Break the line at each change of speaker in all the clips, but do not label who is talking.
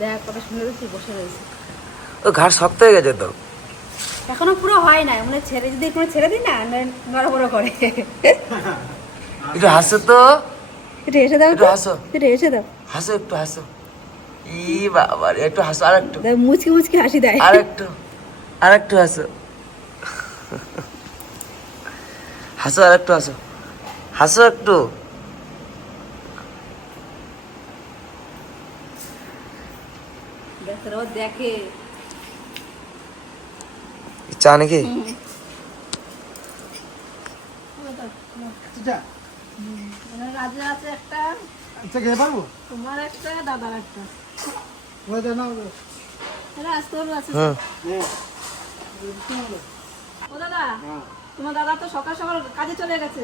দেখ কত সুন্দর তুই বসে রয়েছে
ও ঘাড় শক্ত হয়ে গেছে তো।
এখনও পুরো হয় না মানে ছেড়ে যদি কোনো ছেড়ে দিই না নড়বড় করে।
একটু হাসো তো।
এটা এসে দাও
একটু হাসো।
এটা এসে দাও।
হাসো একটু হাসো। ই বাবা একটু হাসো আর একটু।
মুচকি মুচকি হাসি দেয়।
আর একটু আর একটু হাসো। হাসো আর একটু হাসো। হাসো একটু।
দেখ দেখে।
চা নাকি?
রাজা আছে একটা
আচ্ছা খেয়ে পারব?
তোমার একটা দাদার একটা।
ওই দে
আসতে হবে আছে ও দাদা তোমার দাদা তো সকাল সকাল কাজে চলে গেছে।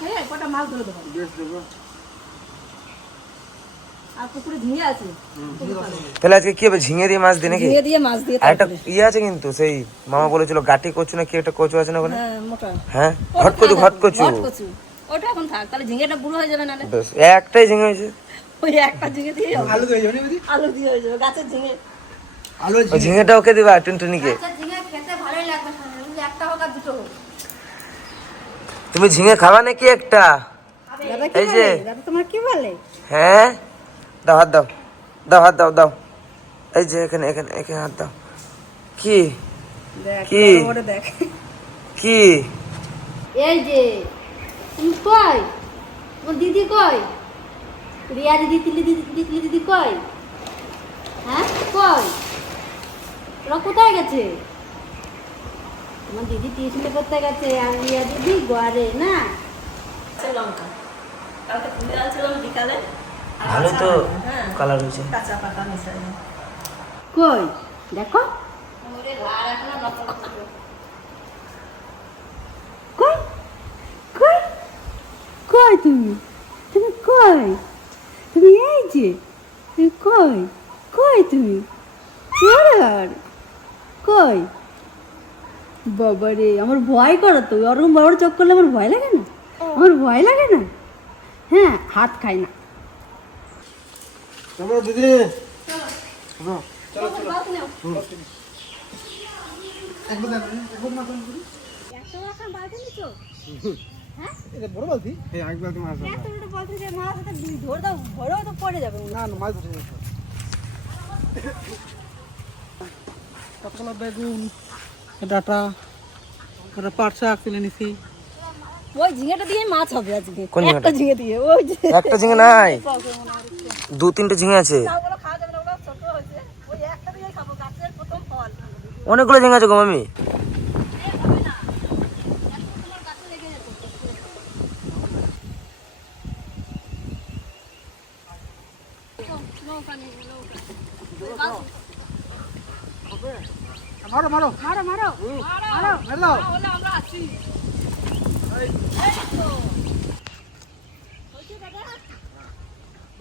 খেয়ে কটা মাছ ধরে দেবো?
বেশ দেবো।
আর পুকুরে ঝিঙে আছে।
তাহলে আজকে কি হবে? ঝিঙে দিয়ে মাছ দিয়ে নাকি?
ঝিঙে দিয়ে মাছ দিয়ে
আর একটা ইয়ে আছে কিন্তু সেই মামা বলেছিল গাটি কচু না কি একটা কচু আছে না ওখানে?
হ্যাঁ মোটা।
হ্যাঁ? ঘট কচু ঘট কচু।
ওটা এখন থাক তাহলে ঝিঙেটা বুড়ো হয়ে যাবে নাহলে।
বেশ একটাই ঝিঙে হয়েছে।
ওই একটা ঝিঙে দিয়ে
আলু দিয়ে যাবে
আলু দিয়ে হয়ে যাবে গাছের ঝিঙে।
আলু
ঝিঙেটা ওকে দিবা টুনটুনিকে।
ঝিঙে খেতে ভালোই লাগবে একটা হোক আর দুটো হোক।
তুমি ঝিঙে খাবা নাকি একটা? এই যে।
তোমার কি বলে?
হ্যাঁ? দাও হাত দাও। দাও হাত দাও দাও। এই যে এখানে এখানে এখানে হাত দাও। কি?
দেখ
কি? কি?
এই যে তুমি কই? তোমার দিদি কই? রিয়া দিদি তিলি দিদি তিতলি দিদি কই? হ্যাঁ কই? ওরা কোথায় গেছে? তোমার দিদি টিউশনে করতে গেছে আর রিয়া দিদি ঘরে না? লঙ্কা কালকে পুজো আনছিলাম বিকালে।
ভালো তো কালার হয়েছে।
পাতা মিশাই। কই? দেখো। কই? কই? কই তুমি? তুমি কই? তুমি এই যে তুমি কই? কই তুমি? আর কই? বাবা রে আমার ভয় করো তো। ওরকম বড় বড় চোখ করলে আমার ভয় লাগে না? আমার ভয় লাগে না? হ্যাঁ হাত খাই না।
তারপর দিদি। একবার দেন একবার মাছ আনছি এটা বড় বালতি এই এক বালতি মাছ আছে। না না মাছ ধরে বেগুন ডাটা একটা পাট শাক তুলে নিছি
ওই ঝিঙেটা দিয়ে মাছ হবে আজকে? একটা ঝিঙে দিয়ে ওই
একটা ঝিঙে নাই? দু তিনটে ঝিঙে আছে?
ওগুলো খাওয়া যাবে না ওগুলো ছোট হয়েছে। ওই একটা দিয়ে খাব গাছের প্রথম ফল।
অনেকগুলো ঝিঙে আছে গো মামি।
মারো মারো।
মারো মারো। মারো
মেরে।
বলে আমরা আছি।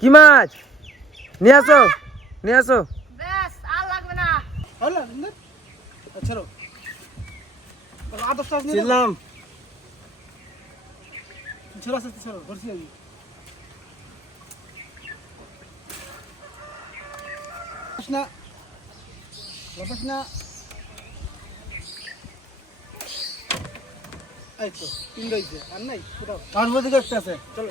কি
মাছ? নিয়ে আসো নিয়ে আসো।
ব্যাস আর লাগবে না।
হলো সুন্দর চলো নিয়ে ছিলাম। চলো আস্তে চলো ঘুরছি আমি। না। বাতাস না। এই তো তিনটা হয়েছে আর নাই কোথাও। মধ্যে একটা আছে। চলো।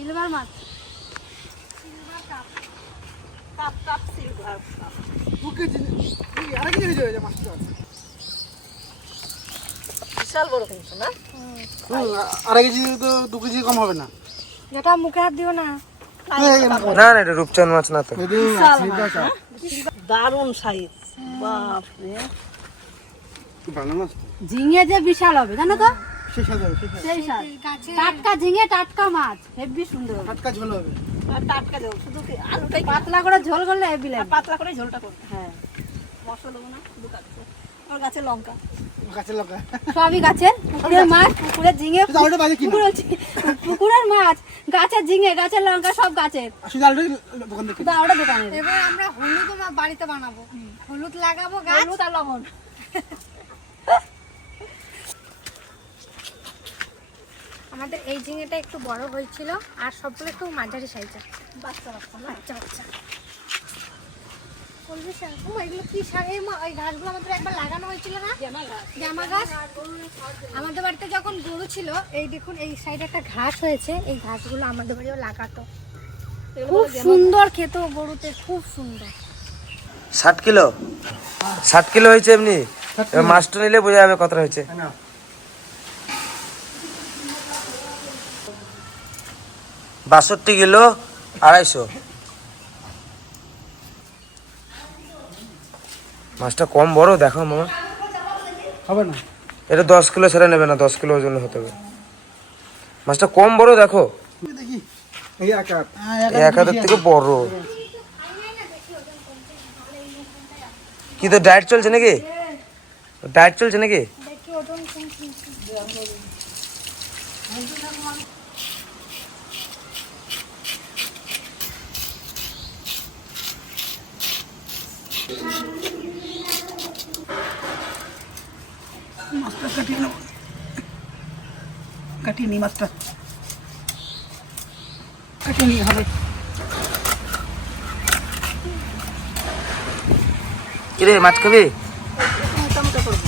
সিলভার মাছ।
কাপ কাপ সিলভার কাপ
দু কেজি এই আড়াই কেজি হয়ে যাবে মাছটা।
বিশাল বড় কিন্তু না?
কেজি তো দু কেজি কম হবে না।
যেটা মুখে হাত দিও না।
না না এটা রূপচাঁদ মাছ না তো।
দারুণ সাইজ বাপ রে
ভালো মাছ
ঝিঙে যে বিশাল হবে জানো তো?
হয়ে
সেই টাটকা ঝিঙে টাটকা মাছ হেভি সুন্দর।
টাটকা ঝোল হবে।
আর টাটকা দেবো শুধু আলুটাই
পাতলা করে ঝোল করলে হেভি লাগবে
পাতলা করে ঝোলটা করতে
হ্যাঁ।
মশলা দেবো না শুধু কাটতে গাছে লঙ্কা।
গাছের লঙ্কা।
সবই গাছের পুকুরের মাছ পুকুরের ঝিঙে পুকুরের মাছ গাছের ঝিঙে গাছের লঙ্কা সব গাছের।
দোকানে
এবার আমরা হলুদ বাড়িতে বানাবো। হলুদ লাগাবো গাছ।
হলুদ আর লবণ।
আমাদের এই ঝিঙেটা একটু বড় হয়েছিল আর সবগুলো একটু মাঝারি সাইজের।
বাচ্চা বাচ্চা
এগুলো কি শাক? এই ওই ঘাসগুলো আমাদের একবার লাগানো হয়েছিল না? জামা আমাদের বাড়িতে যখন গরু ছিল এই দেখুন এই সাইডে একটা ঘাস হয়েছে। এই ঘাসগুলো আমাদের বাড়িও লাগাতো। খুব সুন্দর খেত গরুতে খুব সুন্দর।
ষাট কিলো? ষাট কিলো হয়েছে এমনি? মাছটা নিলে বোঝা যাবে কতটা হয়েছে। বাষট্টি কিলো আড়াইশো। মাছটা কম বড় দেখো মামা।
হবে না।
এটা দশ কিলো সেটা নেবে না দশ কিলো ওজন হতে হবে। মাছটা কম বড় দেখো।
দেখি। এই আকার
এই এক হাতের থেকে বড়। কি তো ডায়েট চলছে নাকি? ডায়েট চলছে নাকি
দেখি ওজন কম
মাছটা কাটিয়ে নেব কাটিয়ে নি মাছটা কাটিয়ে নিয়ে হবে
কিরে মাছ খাবি
মোটামোটা করব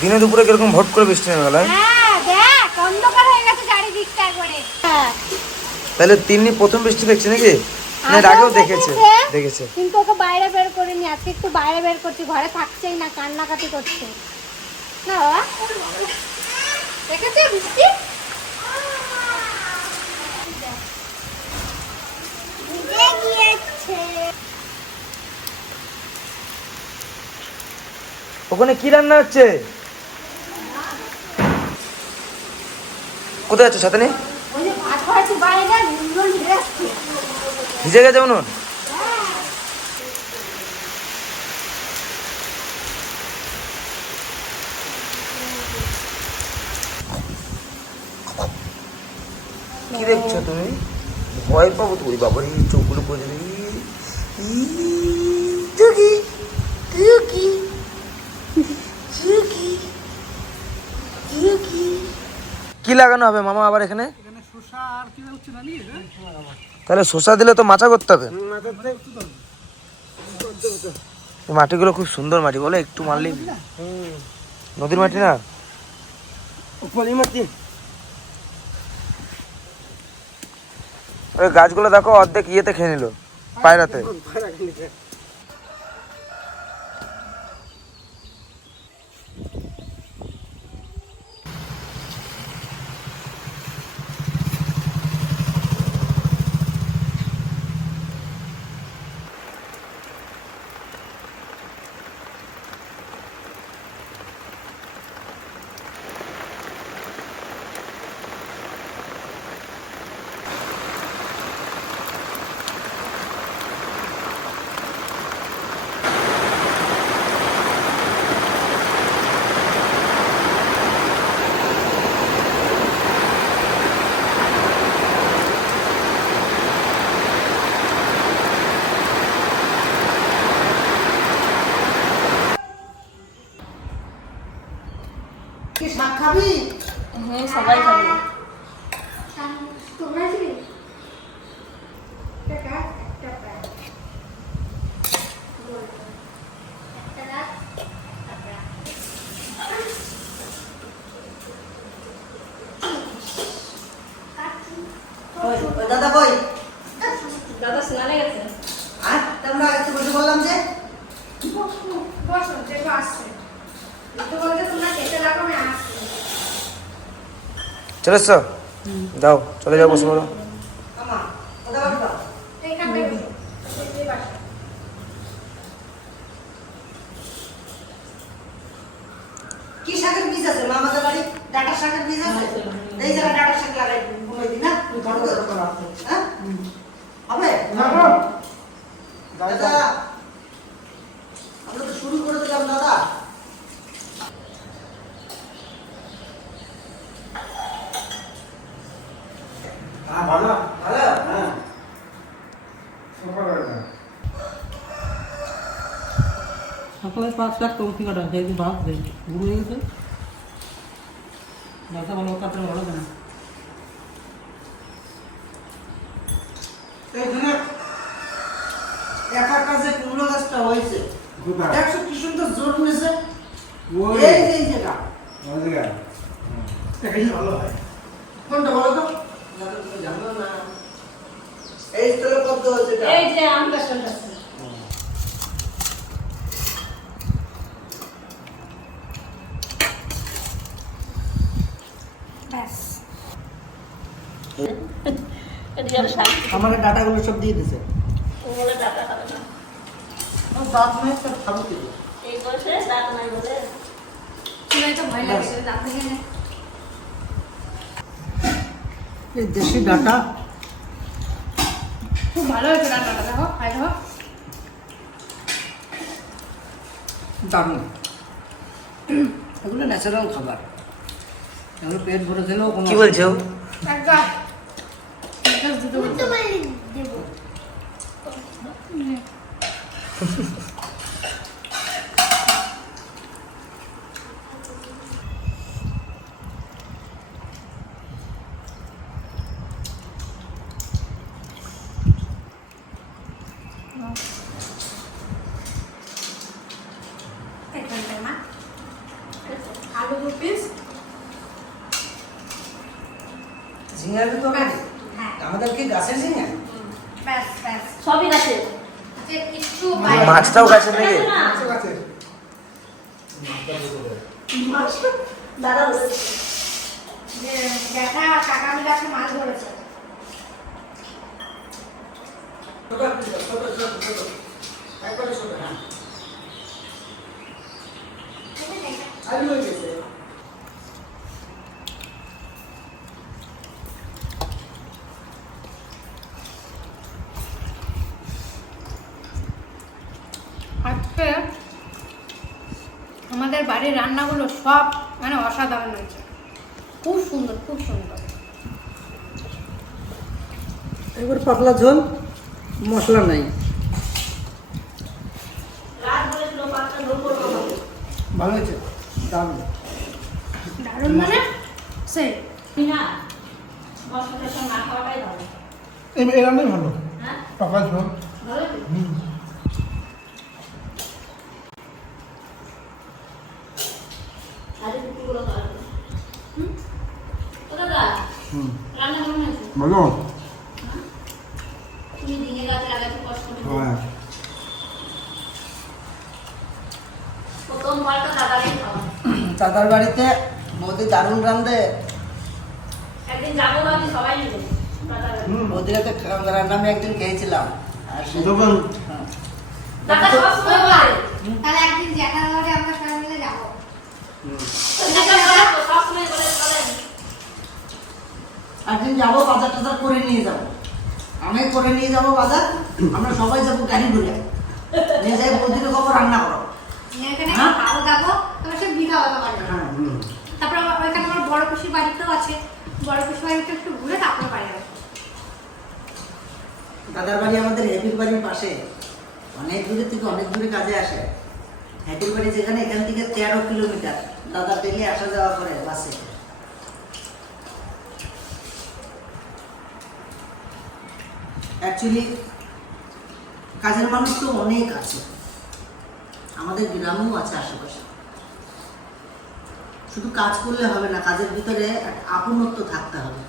দিনে দুপুরে কীরকম ভোট করে বৃষ্টি নেমে গেল হ্যাঁ?
হ্যাঁ দেখ অন্ধকার হয়ে
তাহলে তিনি প্রথম বৃষ্টি দেখছে নাকি? না আগেও দেখেছে দেখেছে।
কিন্তু ওকে বাইরে বের করিনি আজকে একটু বাইরে বের করছি ঘরে থাকছেই না কান্নাকাটি করছে। না দেখেছে বৃষ্টি ভিজে গিয়েছে।
ওখানে কি রান্না হচ্ছে কোথায় আছো সাথে নেই
ভিজে
গেছে উনুন কি দেখছ তুমি ভয় পাবো তুই বাবার এই চোখগুলো পড়ে কি লাগানো হবে? মামা আবার এখানে?
নিয়ে
তাহলে শসা দিলে তো মাচা করতে হবে। মাটিগুলো খুব সুন্দর মাটি বলে একটু মারলি নদীর মাটি না? ওই গাছগুলো দেখো অর্ধেক ইয়েতে খেয়ে নিল পায়রাতে।
বসো
দেখো আসছে। একটু বলতে তোমরা খেতে লাগো আমি আসছি
চলে এসছো? যাও চলে যাও বসে পড়ো।
কি শাকের বীজ আছে? বাড়ি ডাটা শাকের বীজ আছে? এই জায়গায় ডাটা শাক লাগাই বুনাই দিই না? বড় করে হ্যাঁ? হবে? দাদা আমরা তো শুরু করে দিলাম দাদা।
হ্যাঁ ভালো
ভালো
হ্যাঁ।
সকালে পাঁচ লাখ কমতি কাটা সেই ভাত দেয়। বুড়ো হয়ে গেছে। ব্যবসা ভালো কাটলে ভালো কেনা
এইখানে একা কাজে কুমড়ো গাছটা হয়েছে। দেখছ কি সুন্দর জোর
ওই।
এই যে এই জায়গা।
ওই ভালো হয়।
কোনটা বলো তো? জানো না এই স্থলে কত হয়েছে
এই যে আম গাছটা আছে।
ব্যাস
এদিকে আর শাক
আমার ডাটাগুলো সব দিয়ে দিছে।
না
দাঁত নাই তো খাব কি?
এই বয়সে দাঁত নাই বলে।
শুনে তো ভয় লাগে দাঁত থেকে
এই দেশি ডাটা।
খুব ভালো হয়েছে রান্নাটা দেখো খাই দেখো।
দারুণ। এগুলো ন্যাচারাল খাবার। এগুলো পেট ভরে খেলেও কোনো
কি বলছো?
দুটো
ঝিঙালি তো
হ্যাঁ।
আমাদের কি গাছের ঝিঙা
সবই গাছে
মাছটাও গাছের নাকি?
না
আছে
দাদা
দেখা কাকা মিলে মাছ ধরেছে।
একবারে ছোট হ্যাঁ আলু হয়ে গেছে
আজকে আমাদের বাড়ির রান্নাগুলো সব মানে অসাধারণ হয়েছে। খুব সুন্দর খুব সুন্দর।
এবার পাতলা ঝোল মশলা নাই। ভালো হয়েছে? দারুণ।
দারুণ মানে?
ভালো।
এই এই রান্নাই ভালো।
হ্যাঁ?
পাকা ঝোল।
ভালো তো? আরে কুকুরগুলো খাওয়া যাবে। হুম? ও দাদা, রান্না করে।
হ্যাঁ।
দাদার বাড়িতে বৌদি দারুণ রান্ধে। বৌদির হাতে রান্না আমি একদিন খেয়েছিলাম আর সে-
তখন।
দাদা সবসময় বলে।
তাহলে একদিন জ্যাঠার আমরা সবাই মিলে যাব
দাদা বলে তো, সবসময় বলে, চলেন।
একদিন যাব বাজার টাজার করে নিয়ে যাব। আমি করে নিয়ে যাব বাজার আমরা সবাই যাব গাড়ি ঘুরে। নিয়ে যাই বৌদিকে খবর রান্না করো? হ্যাঁ?
তারপর
হ্যাঁ
তারপর ওইখানে আমার বড় খুশির বাড়িতেও আছে। বড় খুশির বাড়িতে একটু ঘুরে তারপর বাড়ি
দাদার বাড়ি আমাদের হ্যাপির বাড়ির পাশে। অনেক দূরে থেকে অনেক দূরে কাজে আসে। হ্যাপির বাড়ি যেখানে এখান থেকে তেরো কিলোমিটার। দাদা ডেলি আসা যাওয়া করে বাসে। অ্যাকচুয়ালি কাজের মানুষ তো অনেক আছে। আমাদের গ্রামেও আছে আশেপাশে। শুধু কাজ করলে হবে না, কাজের ভিতরে আপনত্ব থাকতে হবে।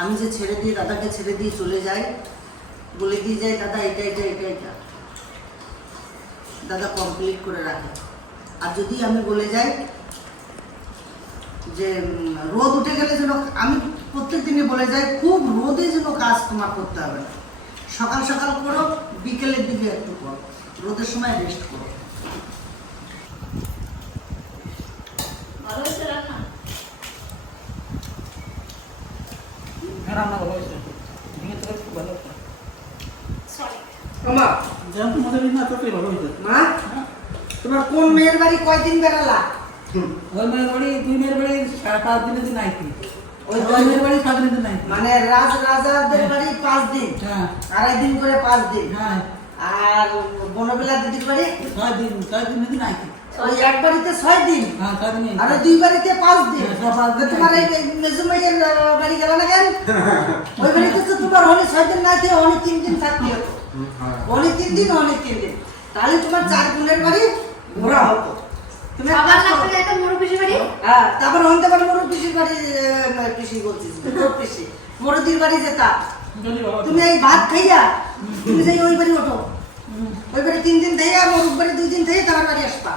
আমি যে ছেড়ে দিয়ে দাদাকে ছেড়ে দিয়ে চলে যাই, বলে দিয়ে যাই, দাদা, এটা এটা এটা এটা। দাদা কমপ্লিট করে রাখে। আর যদি আমি বলে যাই যে রোদ উঠে গেলে যেন আমি প্রত্যেক দিনে বলে যাই খুব রোদে যেন কাজ তোমার করতে হবে না। সকাল সকাল করো বিকেলের দিকে একটু করো। রোদের সময় রেস্ট করো।
রান্না
হ্যাঁ ভালো হয়েছে। ঝিঙে তরকারি খুব ভালো
মা
যেমন তোমাদের না তরকারি ভালো হয়েছে।
মা তোমার কোন মেয়ের বাড়ি কয়দিন বেড়ালা?
ওই মেয়ের বাড়ি দুই মেয়ের বাড়ি সাড়ে পাঁচ দিনের দিন আইছি
ওই
ওই বাড়ি সাত দিন আইছি
মানে রাজ রাজাদের বাড়ি পাঁচ দিন।
হ্যাঁ।
আড়াই দিন করে পাঁচ দিন।
হ্যাঁ।
আর বনবেলা দিদির বাড়ি
ছয় দিন ছয় দিনের দিন আইছি
ওই এক বাড়িতে ছয় দিন।
হ্যাঁ ছয় দিন।
আর দুই বাড়িতে পাঁচ দিন।
হ্যাঁ, সব পাঁচ দিন।
তো তোমার এই মেজুমাইয়ের বাড়ি গেল না কেন? ওই বাড়িতে তো তোমার হলে ছয় দিন না থেকে অনেক তিন দিন থাকতে হতো। অনেক তিন দিন অনেক তিন দিন। তাহলে তোমার চার গুণের বাড়ি ঘোরা হতো। তুমি
আবার। একটা মোরগ পিসি বাড়ি?
হ্যাঁ তারপর হতে পারে মোর পিসির বাড়ি পিসি বলছিস মোর পিসি। মোরদির বাড়ি যেতা তুমি এই ভাত খাইয়া তুমি যাই ওই বাড়ি ওঠো। ওই বাড়ি তিন দিন থেকে মোর বাড়ি দুই দিন থেকে তার বাড়ি আসবা।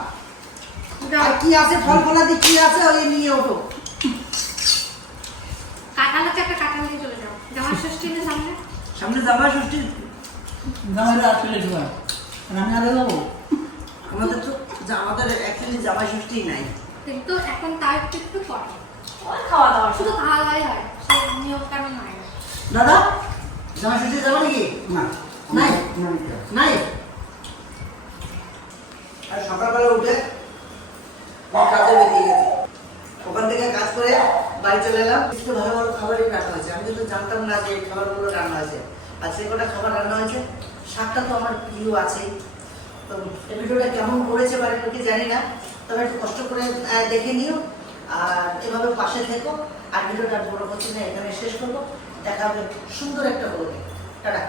আর কি আছে ফল ফলাদি কি আছে ওই নিয়ে ওঠো।
কাঁঠাল হচ্ছে একটা কাঁঠাল নিয়ে চলে যাও। জামার ষষ্ঠী সামনে?
সামনে জামা ষষ্ঠী?
আসলে যাব
আমাদের তো যা- আমাদের অ্যাকচুয়ালি জামা ষষ্ঠী নাই।
কিন্তু এখন তার একটু একটু পরে।
খাওয়া দাওয়া
শুধু খাওয়া দাওয়াই হয় সে নিয়ম কানুন নাই
দাদা জামা ষষ্ঠী যাব নাকি?
না।
নাই?
নাই?
নাই আর সকালবেলা উঠে কাজে বেরিয়ে গেছি। ওখান থেকে কাজ করে বাড়ি চলে এলাম। কিছু ভালো ভালো খাবারই রান্না হয়েছে। আমি কিন্তু জানতাম না যে এই খাবারগুলো রান্না হয়েছে। আর সে কটা খাবার রান্না হয়েছে শাকটা তো আমার প্রিয় আছেই। তো এই ভিডিওটা কেমন করেছে বাড়ির লোকে জানি না, তবে একটু কষ্ট করে দেখে নিও। আর এভাবে পাশে থেকো। আর ভিডিওটা বড় করছি না এখানে শেষ করব। দেখা হবে সুন্দর একটা বলবে টাটা।